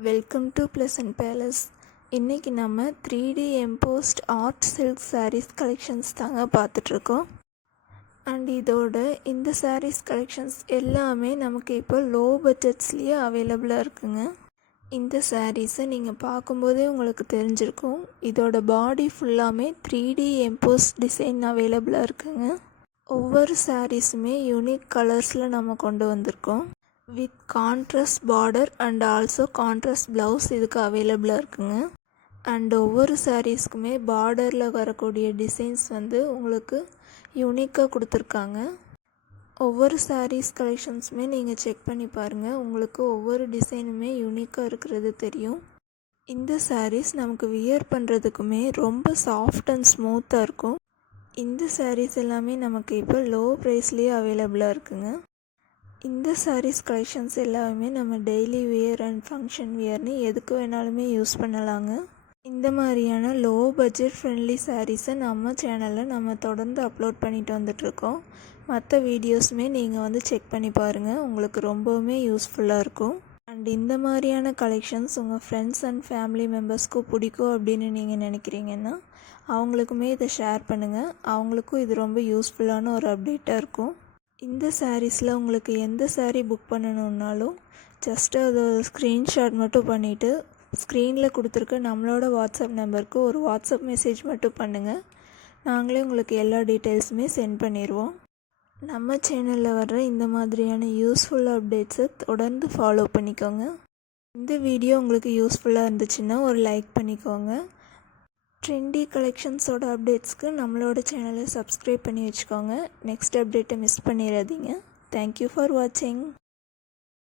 Welcome to pleasant palace. இன்றைக்கி நம்ம 3D embossed art silk saris collections தாங்க பார்த்துட்ருக்கோம். அண்ட் இதோட இந்த சாரீஸ் கலெக்ஷன்ஸ் எல்லாமே நமக்கு இப்போ லோ பட்ஜெட்ஸ்லேயே அவைலபிளாக இருக்குங்க. இந்த சாரீஸை நீங்கள் பார்க்கும்போதே உங்களுக்கு தெரிஞ்சிருக்கும். இதோட பாடி ஃபுல்லாமே 3D எம்போஸ்ட் டிசைன் அவைலபிளாக இருக்குங்க. ஒவ்வொரு சாரீஸுமே யூனிக் கலர்ஸில் நம்ம கொண்டு வந்திருக்கோம். With contrast border and also contrast blouse இதுக்கு அவைலபிளாக இருக்குங்க. அண்ட் ஒவ்வொரு சாரீஸ்க்குமே பார்டரில் வரக்கூடிய டிசைன்ஸ் உங்களுக்கு யூனிக்காக கொடுத்துருக்காங்க. ஒவ்வொரு சாரீஸ் கலெக்ஷன்ஸுமே நீங்கள் செக் பண்ணி பாருங்கள். உங்களுக்கு ஒவ்வொரு டிசைனுமே யூனிக்காக இருக்கிறது தெரியும். இந்த சாரீஸ் நமக்கு வியர் பண்ணுறதுக்குமே ரொம்ப சாஃப்ட் அண்ட் ஸ்மூத்தாக இருக்கும். இந்த சாரீஸ் எல்லாமே நமக்கு இப்போ லோ ப்ரைஸ்லேயே அவைலபிளாக இருக்குங்க. இந்த சாரீஸ் கலெக்ஷன்ஸ் எல்லாமே நம்ம டெய்லி வியர் அண்ட் ஃபங்க்ஷன் வியர்னு எதுக்கு வேணாலுமே யூஸ் பண்ணலாங்க. இந்த மாதிரியான லோ பட்ஜெட் ஃப்ரெண்ட்லி சாரீஸை நம்ம சேனலில் நம்ம தொடர்ந்து அப்லோட் பண்ணிட்டு வந்துட்ருக்கோம். மற்ற வீடியோஸுமே நீங்கள் செக் பண்ணி பாருங்கள், உங்களுக்கு ரொம்பவுமே யூஸ்ஃபுல்லாக இருக்கும். அண்ட் இந்த மாதிரியான கலெக்ஷன்ஸ் உங்கள் ஃப்ரெண்ட்ஸ் அண்ட் ஃபேமிலி மெம்பர்ஸ்க்கு பிடிக்கும் அப்படின்னு நீங்கள் நினைக்கிறீங்கன்னா அவங்களுக்குமே இதை ஷேர் பண்ணுங்கள். அவங்களுக்கும் இது ரொம்ப யூஸ்ஃபுல்லான ஒரு அப்டேட்டாக இருக்கும். இந்த சாரீஸில் உங்களுக்கு எந்த சாரீ புக் பண்ணணுன்னாலும் ஜஸ்ட்டு அதை ஸ்க்ரீன்ஷாட் மட்டும் பண்ணிவிட்டு ஸ்க்ரீனில் கொடுத்துருக்க நம்மளோட வாட்ஸ்அப் நம்பருக்கு ஒரு வாட்ஸ்அப் மெசேஜ் மட்டும் பண்ணுங்கள். நாங்களே உங்களுக்கு எல்லா டீட்டெயில்ஸுமே சென்ட் பண்ணிடுவோம். நம்ம சேனலில் வர்ற இந்த மாதிரியான யூஸ்ஃபுல் அப்டேட்ஸை தொடர்ந்து ஃபாலோ பண்ணிக்கோங்க. இந்த வீடியோ உங்களுக்கு யூஸ்ஃபுல்லாக இருந்துச்சுன்னா ஒரு லைக் பண்ணிக்கோங்க. ட்ரெண்டி கலெக்ஷன்ஸோட அப்டேட்ஸ்க்கு நம்மளோட சேனலை சப்ஸ்கிரைப் பண்ணி வச்சுக்கோங்க. நெக்ஸ்ட் அப்டேட்டை மிஸ் பண்ணிடாதீங்க. தேங்க்யூ ஃபார் வாட்சிங்.